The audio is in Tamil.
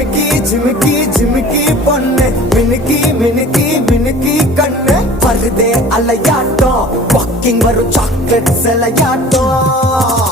ஜிமிக்கி ஜிமிக்கி ஜிமிக்கி பொண்ணு மினுக்கி மினுக்கி மினுக்கி கண்ணு வருதே அலையாட்டம் வாக்கிங் வரும் சாக்லேட் சிலையாட்டம்